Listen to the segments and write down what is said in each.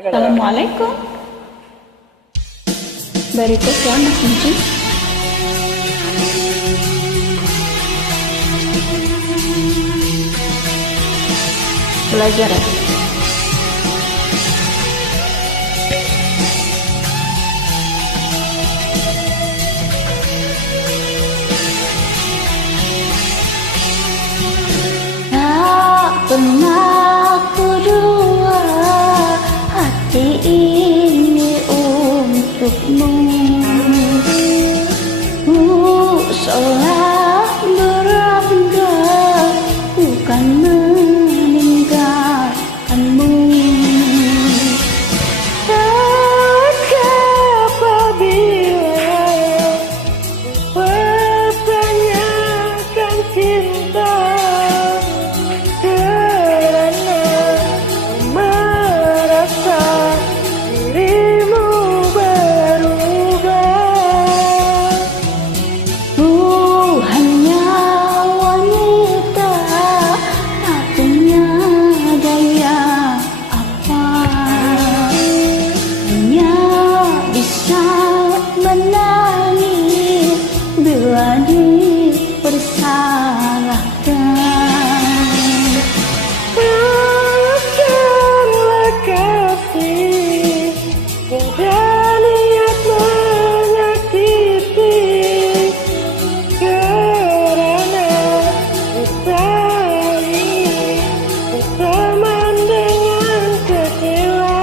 Assalamualaikum. Berikut ya Mas Kunci. Belajar ya. Tak pernah kedua hati ini untukmu. Salah beranggap bukan meninggalkanmu. Tak apabila pertanyakan cinta karena merasa dirimu berubah. Hanya wanita tak punya daya apa, hanya bisa menangis bila dipersalahkan. Maafkanlah kasih, tiada niat menyakiti, karena kita ini berteman dengan kecewa.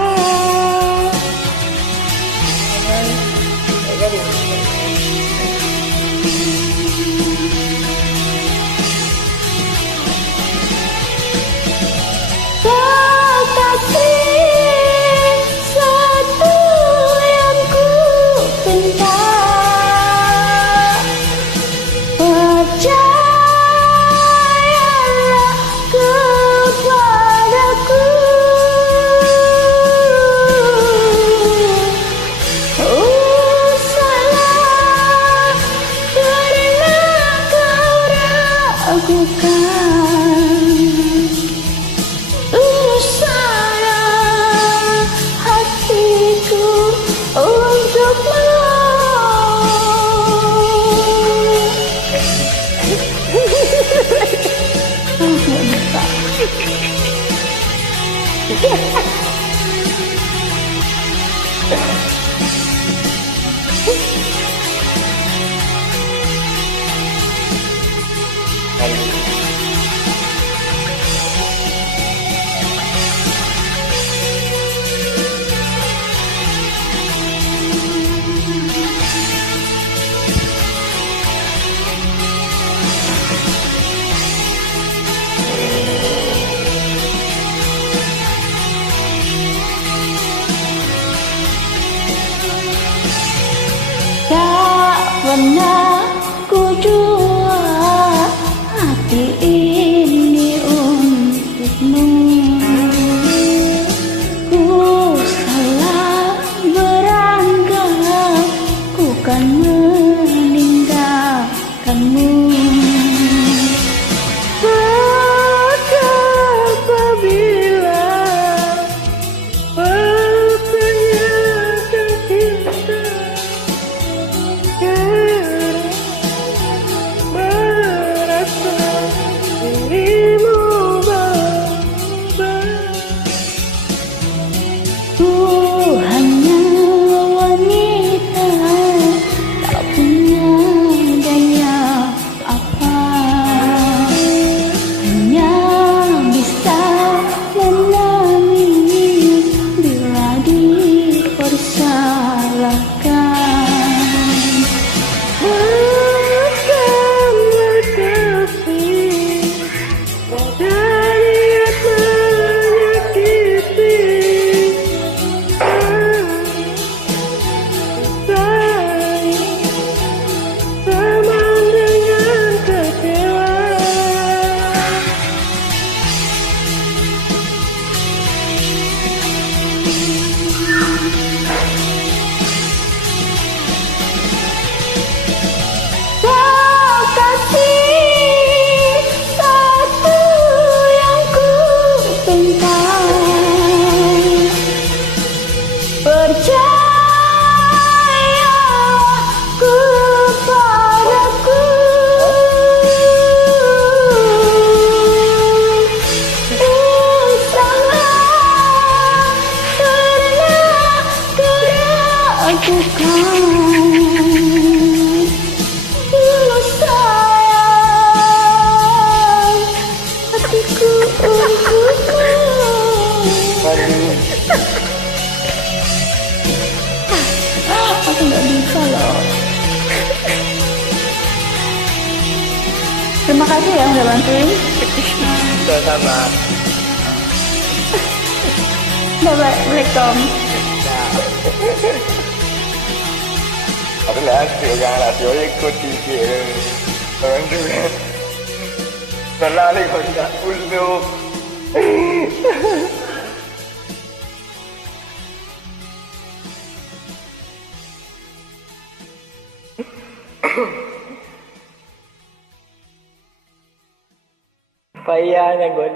Kasih satu yang ku pinta, percayalah kepadaku. Salah karena kau ragukan. Salah hatiku untukmu. Tak pernah ku jual hati ini untukmu. Ku salah beranggap ku kan meninggalkanmu. Tak apabila pertanyakan cinta merasa dirimu berubah. Hanya wanita tak punya daya apa, hanya bisa menangis bila dipersalahkan. Maafkanlah kasih, tiada niat menyakiti, kita teman dengan kecewa. Kasih satu yang ku pinta, lakukan. Dulu sayang hatiku untukmu. Aku nggak bisa loh. Terima kasih ya udah bantuin. Sama-sama. Bye-bye. Assalamualaikum. Ada lagi orang radio ikut TV. Orang juga. Terlalu kontak untuk. Payahnya gue.